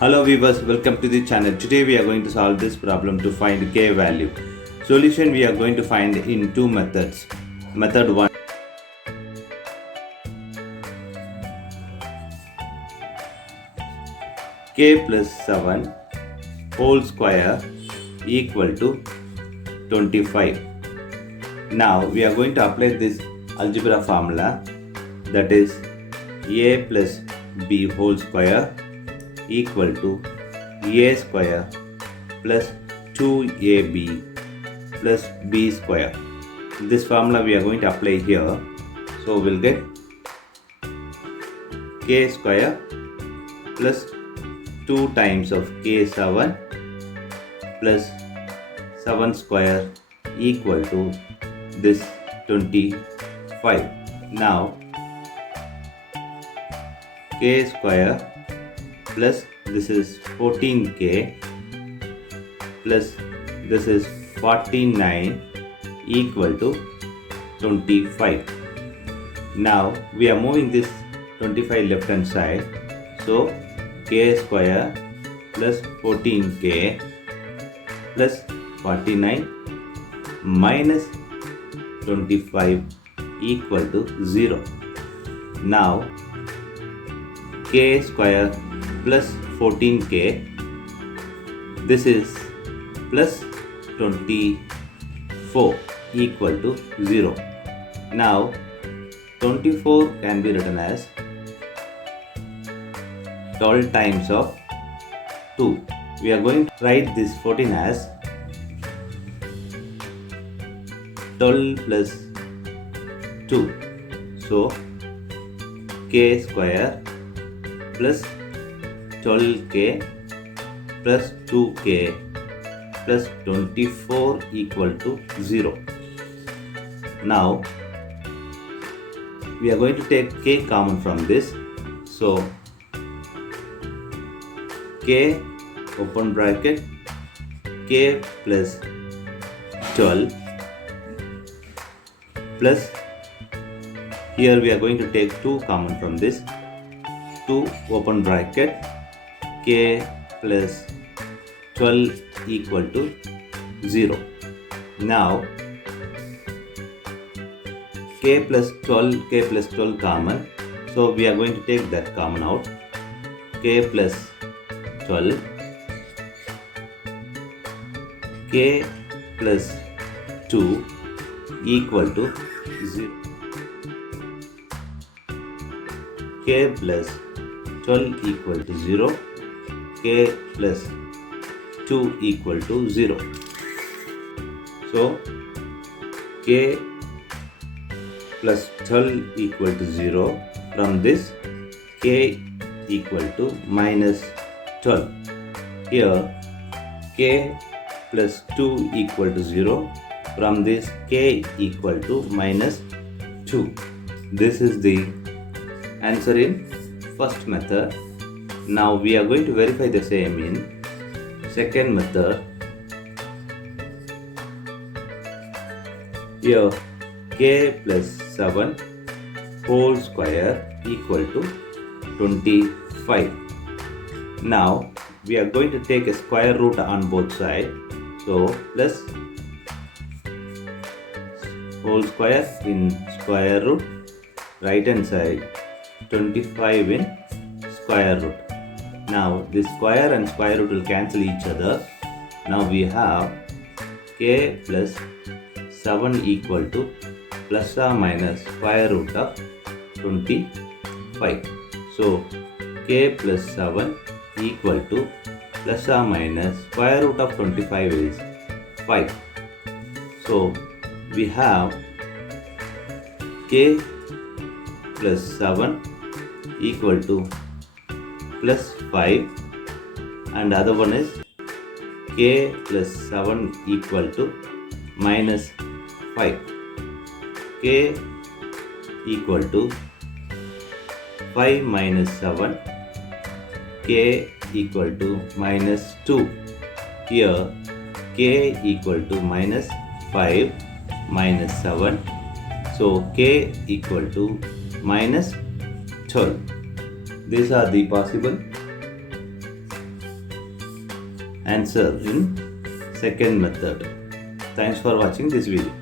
Hello viewers, welcome to the channel. Today we are going to solve this problem to find k value. Solution we are going to find in two methods. Method 1. K plus 7 whole square equal to 25. Now we are going to apply this algebra formula, that is a plus b whole square equal to a square plus 2ab plus b square. This formula we are going to apply here. So we'll get k square plus 2 times of k7 plus 7 square equal to this 25. Now k square plus this is 14k plus this is 49 equal to 25. Now we are moving this 25 left hand side, so k square plus 14k plus 49 minus 25 equal to 0. Now k square plus 14k, this is plus 24 equal to 0. Now 24 can be written as 12 times of 2. We are going to write this 14 as 12 plus 2. So k square plus 12k plus 2k plus 24 equal to 0. Now we are going to take k common from this. So k open bracket k plus 12 plus, here we are going to take 2 common from this, 2 open bracket k plus 12 equal to 0. Now k plus 12 common, so we are going to take that common out. K plus 12 k plus 2 equal to 0. K plus 12 equal to 0. K plus 2 equal to 0. So k plus 12 equal to 0. From this k equal to minus 12. Here k plus 2 equal to 0. From this k equal to minus 2. This is the answer in first method. Now we are going to verify the same in second method. Here k plus 7 whole square equal to 25. Now we are going to take a square root on both sides. So plus whole square in square root, right hand side 25 in square root. Now this square and square root will cancel each other. Now we have k plus 7 equal to plus or minus square root of 25. So k plus 7 equal to plus or minus square root of 25 is 5. So we have k plus 7 equal to plus 5, and other one is k plus 7 equal to minus 5. K equal to 5 minus 7, k equal to minus 2. Here k equal to minus 5 minus 7. So k equal to minus 12. These are the possible answer in second method. Thanks for watching this video.